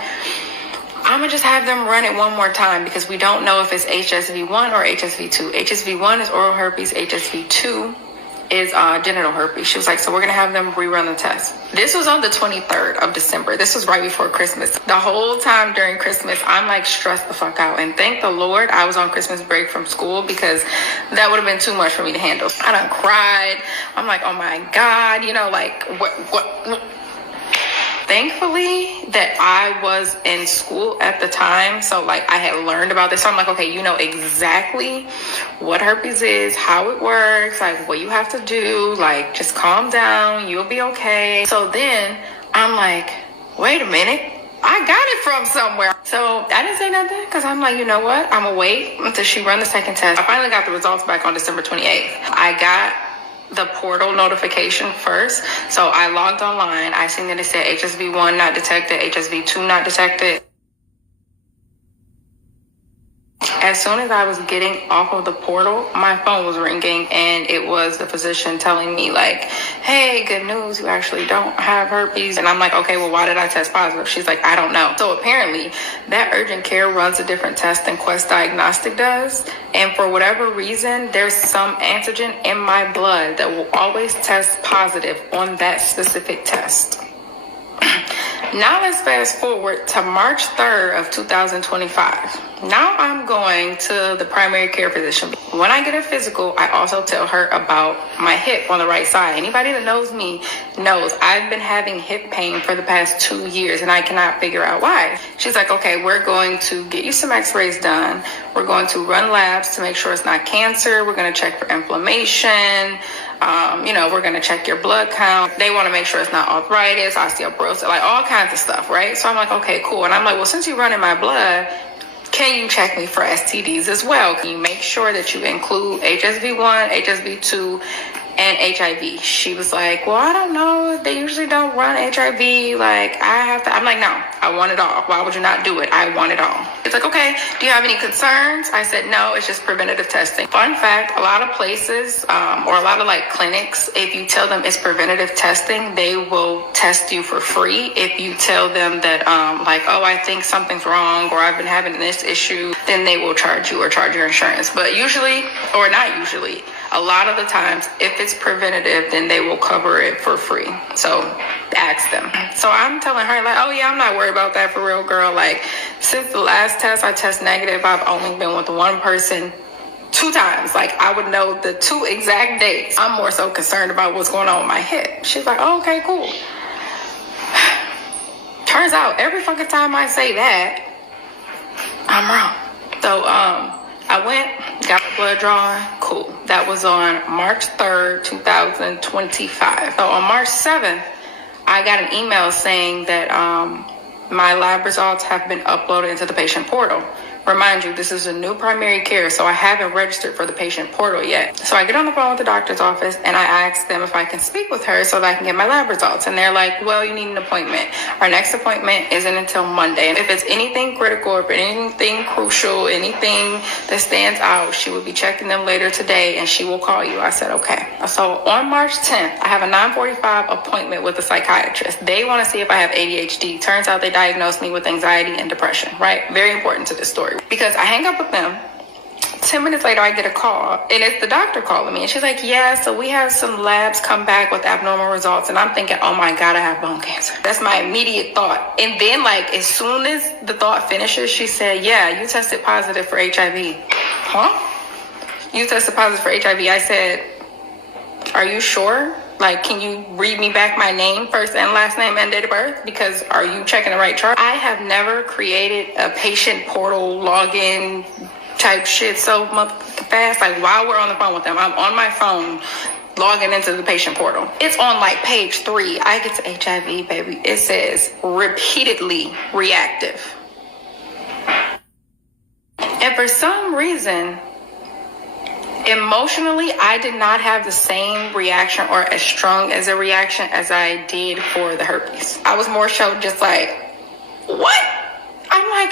I'm going to just have them run it one more time because we don't know if it's HSV1 or HSV2. HSV1 is oral herpes. HSV2 is genital herpes. She was like, so we're going to have them rerun the test. This was on the 23rd of December. This was right before Christmas. The whole time during Christmas, I'm like stressed the fuck out. And thank the Lord I was on Christmas break from school because that would have been too much for me to handle. I done cried. I'm like, oh my God, what? Thankfully that I was in school at the time, so like I had learned about this. So I'm like, okay, you know exactly what herpes is, how it works, like what you have to do, like just calm down, you'll be okay. So then I'm like, wait a minute, I got it from somewhere. So I didn't say nothing because I'm like, you know what, I'm gonna wait until she run the second test. I finally got the results back on December 28th. I got the portal notification first. So I logged online. I seen that it said HSV1 not detected, HSV2 not detected. As soon as I was getting off of the portal, my phone was ringing, and it was the physician telling me like, hey, good news, you actually don't have herpes. And I'm like, okay, well, why did I test positive? She's like, I don't know. So apparently that urgent care runs a different test than Quest Diagnostic does. And for whatever reason, there's some antigen in my blood that will always test positive on that specific test. Now let's fast forward to March 3rd of 2025. Now I'm going to the primary care physician. When I get a physical, I also tell her about my hip on the right side. Anybody that knows me knows I've been having hip pain for the past 2 years and I cannot figure out why. She's like, okay, we're going to get you some x-rays done. We're going to run labs to make sure it's not cancer. We're going to check for inflammation. We're going to check your blood count. They want to make sure it's not arthritis, osteoporosis, like all kinds of stuff, right? So I'm like, okay, cool. And I'm like, well, since you run in my blood, can you check me for STDs as well? Can you make sure that you include HSV1, HSV2, and HIV? She was like, well, I don't know. They usually don't run HIV. Like, I'm like, no, I want it all. Why would you not do it? I want it all. It's like, okay, do you have any concerns? I said, no, it's just preventative testing. Fun fact, a lot of places or a lot of like clinics, if you tell them it's preventative testing, they will test you for free. If you tell them that I think something's wrong or I've been having this issue, then they will charge you or charge your insurance. But usually, or not usually, a lot of the times, if it's preventative, then they will cover it for free. So ask them. So I'm telling her, like, oh yeah, I'm not worried about that for real, girl. Like, since the last test, I test negative. I've only been with one person 2 times. Like, I would know the 2 exact dates. I'm more so concerned about what's going on with my hip. She's like, oh, okay, cool. Turns out every fucking time I say that, I'm wrong. So, I went, got my blood drawn, cool. That was on March 3rd, 2025. So on March 7th, I got an email saying that my lab results have been uploaded into the patient portal. Remind you, this is a new primary care, so I haven't registered for the patient portal yet. So I get on the phone with the doctor's office and I ask them if I can speak with her so that I can get my lab results. And they're like, well, you need an appointment. Our next appointment isn't until Monday. And if it's anything critical, if anything crucial, anything that stands out, she will be checking them later today and she will call you. I said, okay. So on March 10th, I have a 9:45 appointment with a psychiatrist. They want to see if I have ADHD. Turns out they diagnosed me with anxiety and depression, right? Very important to this story. Because I hang up with them. 10 minutes later, I get a call, and it's the doctor calling me. And she's like, yeah, so we have some labs come back with abnormal results. And I'm thinking, oh my God, I have bone cancer. That's my immediate thought. And then, like, as soon as the thought finishes, she said, yeah, you tested positive for HIV. Huh? You tested positive for HIV. I said, are you sure? Like, can you read me back my name, first and last name, and date of birth? Because are you checking the right chart? I have never created a patient portal login type shit so fast. Like, while we're on the phone with them, I'm on my phone logging into the patient portal. It's on like page 3. I get to HIV, baby. It says repeatedly reactive. And for some reason, emotionally, I did not have the same reaction or as strong as a reaction as I did for the herpes. I was more so just like, what? I'm like,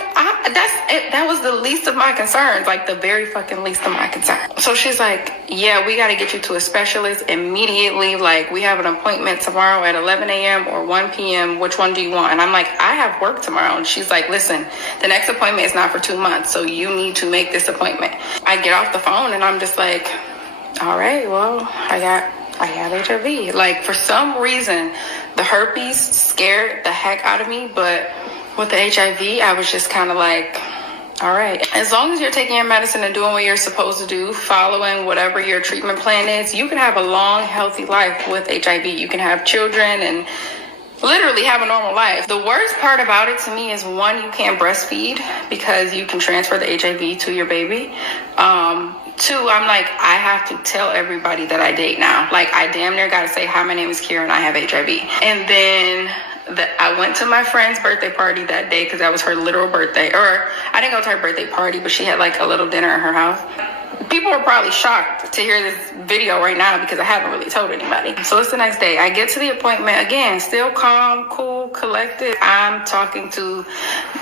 that was the least of my concerns, like the very fucking least of my concerns. So she's like, yeah, we got to get you to a specialist immediately. Like, we have an appointment tomorrow at 11 a.m. or 1 p.m. Which one do you want? And I'm like, I have work tomorrow. And she's like, listen, the next appointment is not for 2 months, so you need to make this appointment. I get off the phone and I'm just like, all right, well, I have HIV. Like, for some reason, the herpes scared the heck out of me, but with the HIV, I was just kind of like, all right. As long as you're taking your medicine and doing what you're supposed to do, following whatever your treatment plan is, you can have a long, healthy life with HIV. You can have children and literally have a normal life. The worst part about it to me is, 1, you can't breastfeed because you can transfer the HIV to your baby. 2, I'm like, I have to tell everybody that I date now. Like, I damn near got to say, hi, my name is Kira and I have HIV. And then I went to my friend's birthday party that day because that was her literal birthday. Or I didn't go to her birthday party, but she had like a little dinner at her house. People are probably shocked to hear this video right now because I haven't really told anybody. So it's the next day. I get to the appointment again, still calm, cool, collected. I'm talking to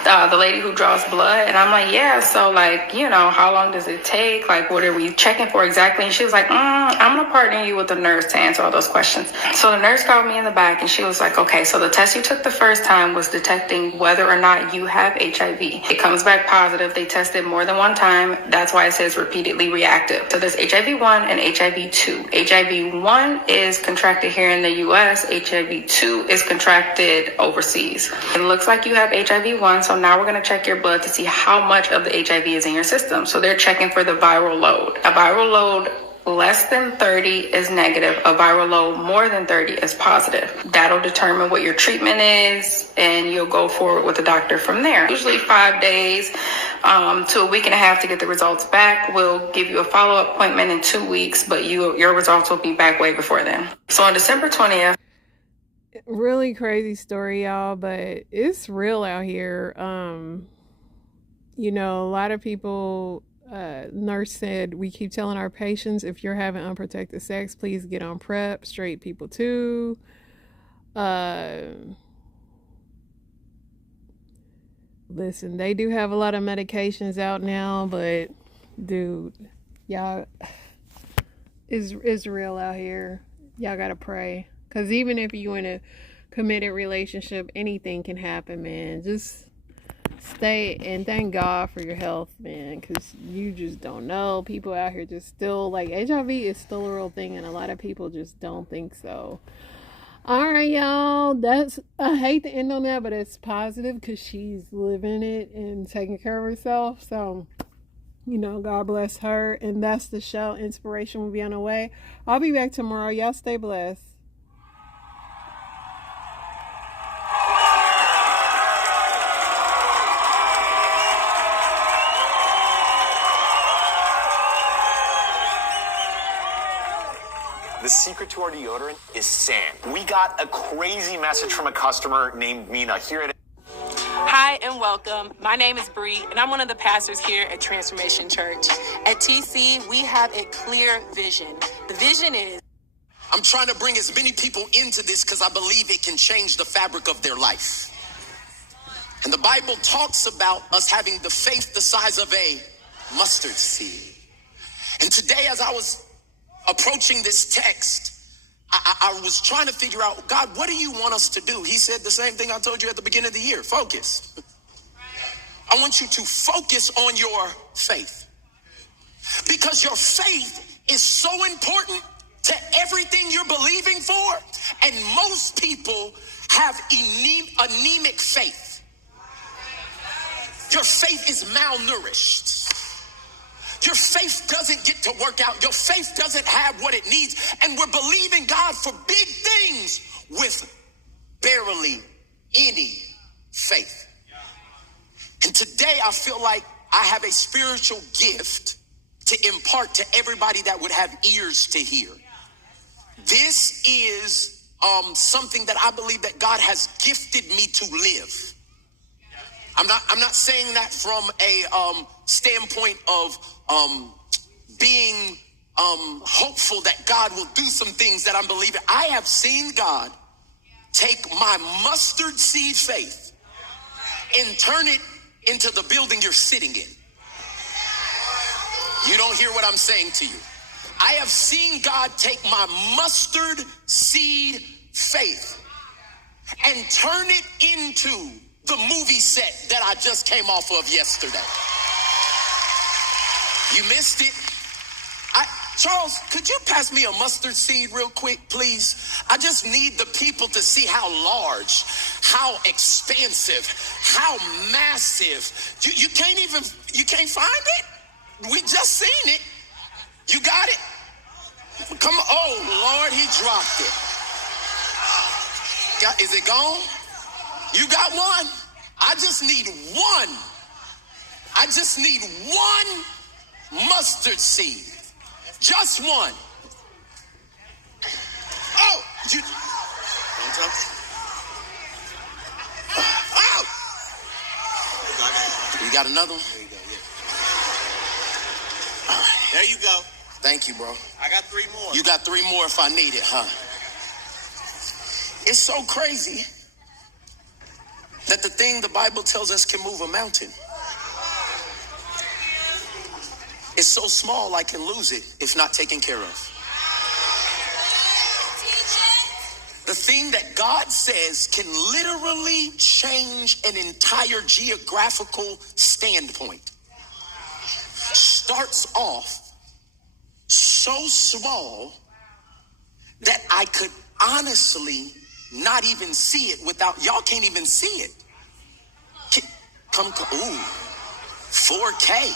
the lady who draws blood, and I'm like, yeah, so like, how long does it take? Like, what are we checking for exactly? And she was like, I'm going to partner you with the nurse to answer all those questions. So the nurse called me in the back, and she was like, okay, so the test you took the first time was detecting whether or not you have HIV. It comes back positive. They tested more than 1 time. That's why it says repeatedly reactive. So this HIV HIV-1 and HIV-2. HIV-1 is contracted here in the U.S. HIV-2 is contracted overseas. It looks like you have HIV-1, so now we're going to check your blood to see how much of the HIV is in your system. So they're checking for the viral load. A viral load less than 30 is negative. A viral load more than 30 is positive. That'll determine what your treatment is, and you'll go forward with the doctor from there. Usually 5 days to a week and a half to get the results back. We'll give you a follow-up appointment in 2 weeks, but your results will be back way before then. So on December 20th. Really crazy story, y'all, but it's real out here. You know, a lot of people... nurse said, we keep telling our patients, if you're having unprotected sex, please get on PrEP. Straight people too. Listen, they do have a lot of medications out now, but dude, y'all, it's real out here. Y'all gotta pray, because even if you in a committed relationship, anything can happen, man. Just stay and thank God for your health, man, because you just don't know. People out here just still, like, HIV is still a real thing, and a lot of people just don't think so. All right, y'all, I hate to end on that, but it's positive because she's living it and taking care of herself. So, you know, God bless her. And that's the show. Inspiration will be on the way. I'll be back tomorrow. Y'all stay blessed. The secret to our deodorant is sand. We got a crazy message from a customer named Mina here at... Hi and welcome. My name is Bree, and I'm one of the pastors here at Transformation Church. At TC, we have a clear vision. The vision is... I'm trying to bring as many people into this because I believe it can change the fabric of their life. And the Bible talks about us having the faith the size of a mustard seed. And today, as I was approaching this text, I was trying to figure out, God, what do you want us to do? He said the same thing I told you at the beginning of the year. Focus. I want you to focus on your faith. Because your faith is so important to everything you're believing for. And most people have anemic faith. Your faith is malnourished. Your faith doesn't get to work out. Your faith doesn't have what it needs. And we're believing God for big things with barely any faith. And today I feel like I have a spiritual gift to impart to everybody that would have ears to hear. This is something that I believe that God has gifted me to live. I'm not saying that from a standpoint of being hopeful that God will do some things that I'm believing. I have seen God take my mustard seed faith and turn it into the building you're sitting in. You don't hear what I'm saying to you. I have seen God take my mustard seed faith and turn it into the movie set that I just came off of yesterday. You missed it. Charles, could you pass me a mustard seed real quick, please? I just need the people to see how large, how expansive, how massive. You can't find it? We just seen it. You got it? Come on. Oh, Lord, he dropped it. Is it gone? You got one? I just need one. I just need one mustard seed. Just one. Oh, you. Oh. You got another one? All right. There you go. Thank you, bro. I got 3 more. You got 3 more if I need it, huh? It's so crazy that the thing the Bible tells us can move a mountain is so small I can lose it if not taken care of. The thing that God says can literally change an entire geographical standpoint starts off so so small that I could honestly not even see it without, y'all can't even see it. Ooh, 4K.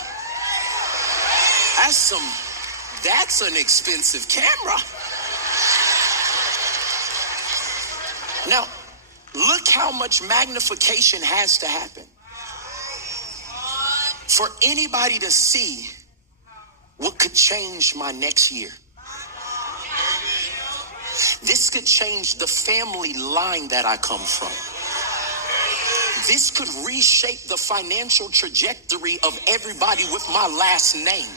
That's an expensive camera. Now, look how much magnification has to happen for anybody to see what could change my next year. This could change the family line that I come from. This could reshape the financial trajectory of everybody with my last name.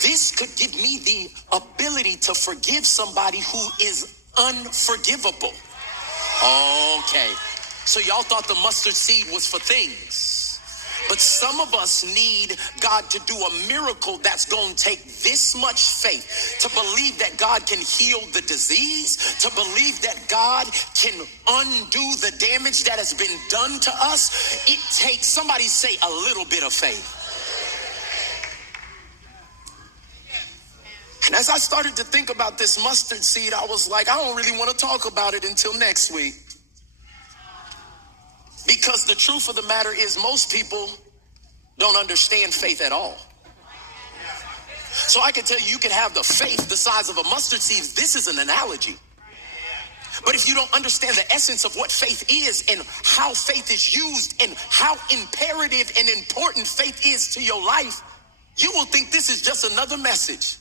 This could give me the ability to forgive somebody who is unforgivable. Okay, so y'all thought the mustard seed was for things. But some of us need God to do a miracle that's going to take this much faith to believe that God can heal the disease, to believe that God can undo the damage that has been done to us. It takes, somebody say, a little bit of faith. And as I started to think about this mustard seed, I was like, I don't really want to talk about it until next week. Because the truth of the matter is most people don't understand faith at all. So I can tell you, you can have the faith the size of a mustard seed. This is an analogy. But if you don't understand the essence of what faith is and how faith is used and how imperative and important faith is to your life, you will think this is just another message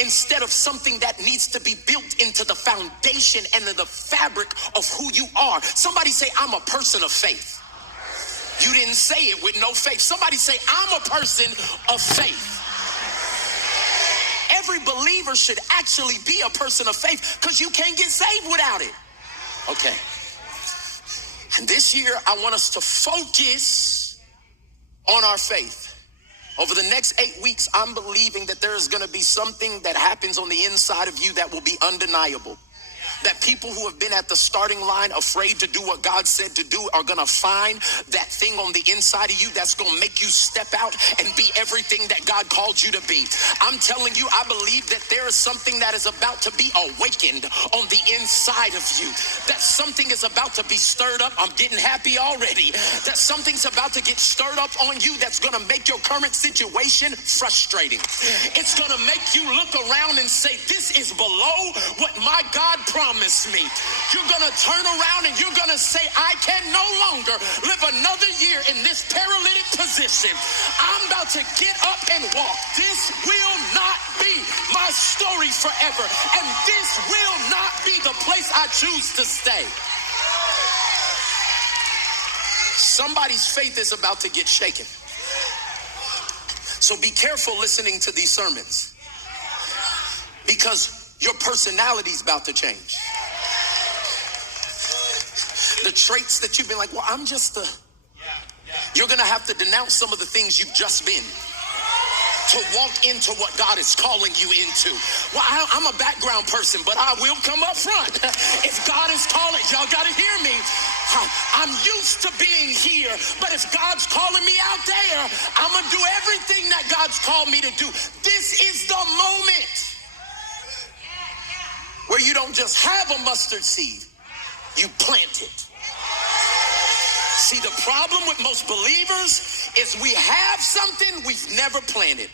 instead of something that needs to be built into the foundation and the fabric of who you are. Somebody say, I'm a person of faith. You didn't say it with no faith. Somebody say, I'm a person of faith. Every believer should actually be a person of faith because you can't get saved without it. Okay. And this year, I want us to focus on our faith. Over the next 8 weeks, I'm believing that there is going to be something that happens on the inside of you that will be undeniable. That people who have been at the starting line afraid to do what God said to do are going to find that thing on the inside of you that's going to make you step out and be everything that God called you to be. I'm telling you, I believe that there is something that is about to be awakened on the inside of you. That something is about to be stirred up. I'm getting happy already. That something's about to get stirred up on you that's going to make your current situation frustrating. It's going to make you look around and say, this is below what my God promised me. You're going to turn around and you're going to say, I can no longer live another year in this paralytic position. I'm about to get up and walk. This will not be my story forever. And this will not be the place I choose to stay. Somebody's faith is about to get shaken. So be careful listening to these sermons because your personality's about to change. The traits that you've been like, well, I'm just you're going to have to denounce some of the things you've just been to walk into what God is calling you into. Well, I'm a background person, but I will come up front. If God is calling, y'all got to hear me. I'm used to being here, but if God's calling me out there, I'm going to do everything that God's called me to do. This is the moment where you don't just have a mustard seed, you plant it. See, the problem with most believers is we have something we've never planted.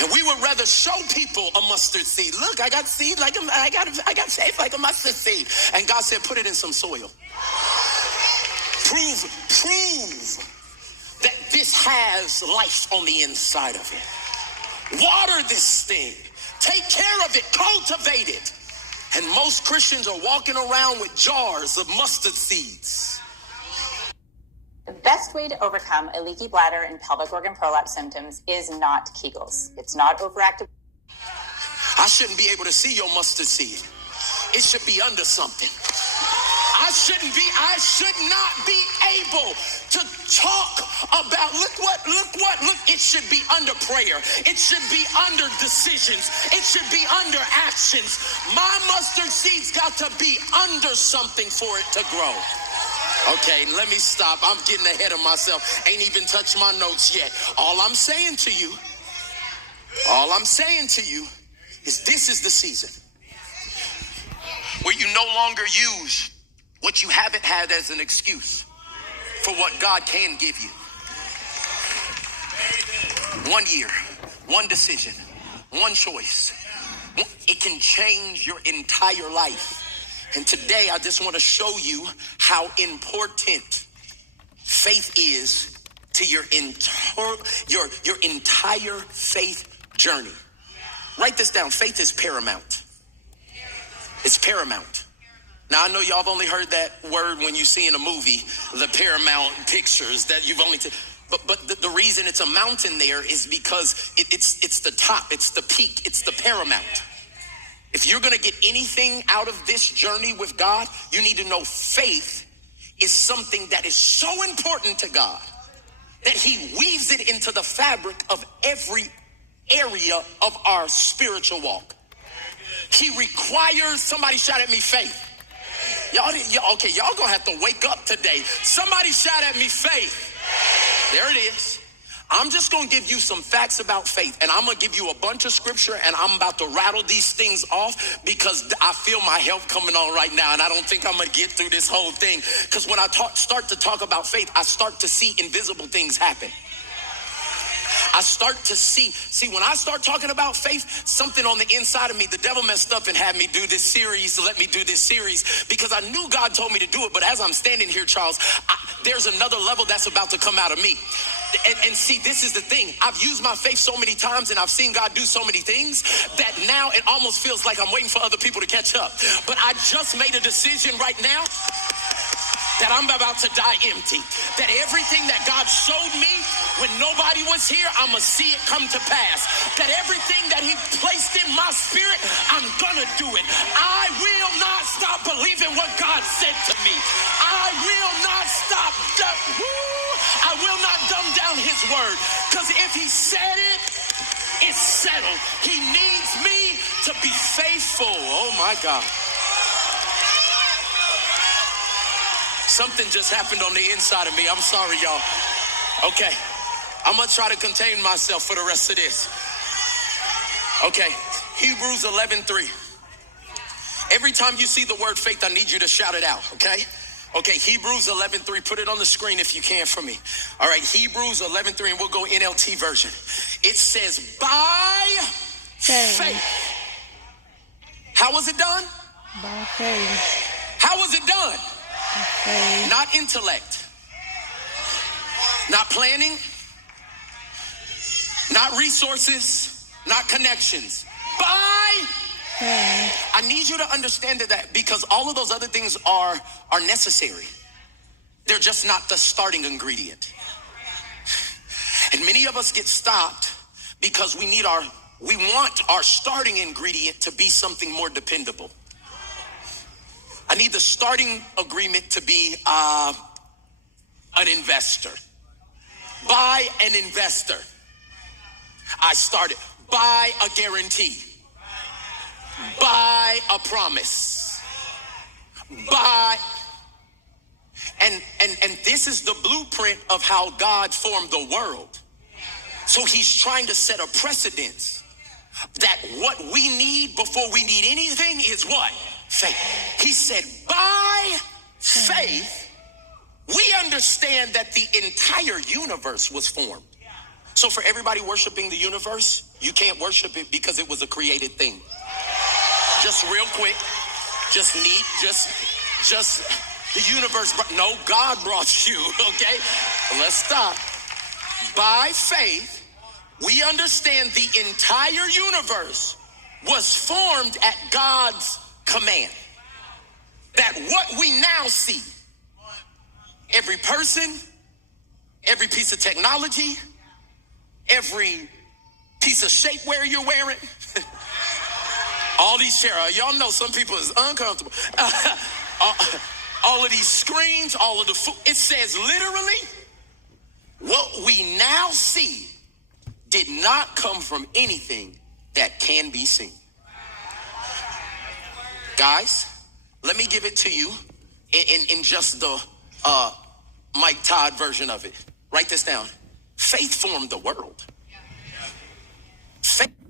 And we would rather show people a mustard seed. Look, I got seed like I got faith like a mustard seed. And God said, put it in some soil. Prove that this has life on the inside of it. Water this thing. Take care of it. Cultivate it. And most Christians are walking around with jars of mustard seeds. The best way to overcome a leaky bladder and pelvic organ prolapse symptoms is not Kegels. It's not overactive. I shouldn't be able to see your mustard seed. It should be under something. I should not be able to talk about, look, it should be under prayer. It should be under decisions. It should be under actions. My mustard seed's got to be under something for it to grow. Okay, let me stop. I'm getting ahead of myself. Ain't even touched my notes yet. All I'm saying to you All I'm saying to you is this is the season where you no longer use what you haven't had as an excuse for what God can give you. 1 year, one decision, one choice. It can change your entire life. And today I just want to show you how important faith is to your entire faith journey. Write this down. Faith is paramount. It's paramount. Now, I know y'all have only heard that word when you see in a movie, the paramount pictures that you've only... But the reason it's a mountain there is because it's the top, it's the peak, it's the paramount. If you're going to get anything out of this journey with God, you need to know faith is something that is so important to God that he weaves it into the fabric of every area of our spiritual walk. He requires, somebody shout at me, faith. Y'all gonna have to wake up today. Somebody shout at me, faith. There it is. I'm just going to give you some facts about faith, and I'm going to give you a bunch of scripture, and I'm about to rattle these things off because I feel my health coming on right now, and I don't think I'm going to get through this whole thing because when I start to talk about faith, I start to see invisible things happen. I start to see when I start talking about faith, something on the inside of me, the devil messed up and had me do this series, let me do this series because I knew God told me to do it. But as I'm standing here, Charles, there's another level that's about to come out of me. And see, this is the thing. I've used my faith so many times and I've seen God do so many things that now it almost feels like I'm waiting for other people to catch up. But I just made a decision right now that I'm about to die empty. That everything that God showed me when nobody was here, I'm going to see it come to pass. That everything that he placed in my spirit, I'm going to do it. I will not stop believing what God said to me. I will not stop. I will not dumb down his word. Because if he said it, it's settled. He needs me to be faithful. Oh my God. Something just happened on the inside of me. I'm sorry, y'all. Okay. I'm going to try to contain myself for the rest of this. Okay. Hebrews 11:3. Every time you see the word faith, I need you to shout it out, okay? Okay, Hebrews 11:3. Put it on the screen if you can for me. All right, Hebrews 11:3, and we'll go NLT version. It says, by faith. How was it done? By faith. How was it done? Okay. Not intellect, not planning, not resources, not connections. By faith. I need you to understand that because all of those other things are necessary. They're just not the starting ingredient. And many of us get stopped because we want our starting ingredient to be something more dependable. I need the starting agreement to be an investor. Buy an investor. I started. Buy a guarantee. Buy a promise. Buy. And this is the blueprint of how God formed the world. So he's trying to set a precedence that what we need before we need anything is what? Faith. He said, by faith, we understand that the entire universe was formed. So for everybody worshiping the universe, you can't worship it because it was a created thing. Just real quick, just the universe. No, God brought you, okay? Let's stop. By faith, we understand the entire universe was formed at God's command. That what we now see, every person, every piece of technology, every piece of shapewear you're wearing, all these chairs, y'all know some people is uncomfortable. All of these screens, all of the food, it says literally, what we now see did not come from anything that can be seen. Guys, let me give it to you in just the Mike Todd version of it. Write this down. Faith formed the world. Faith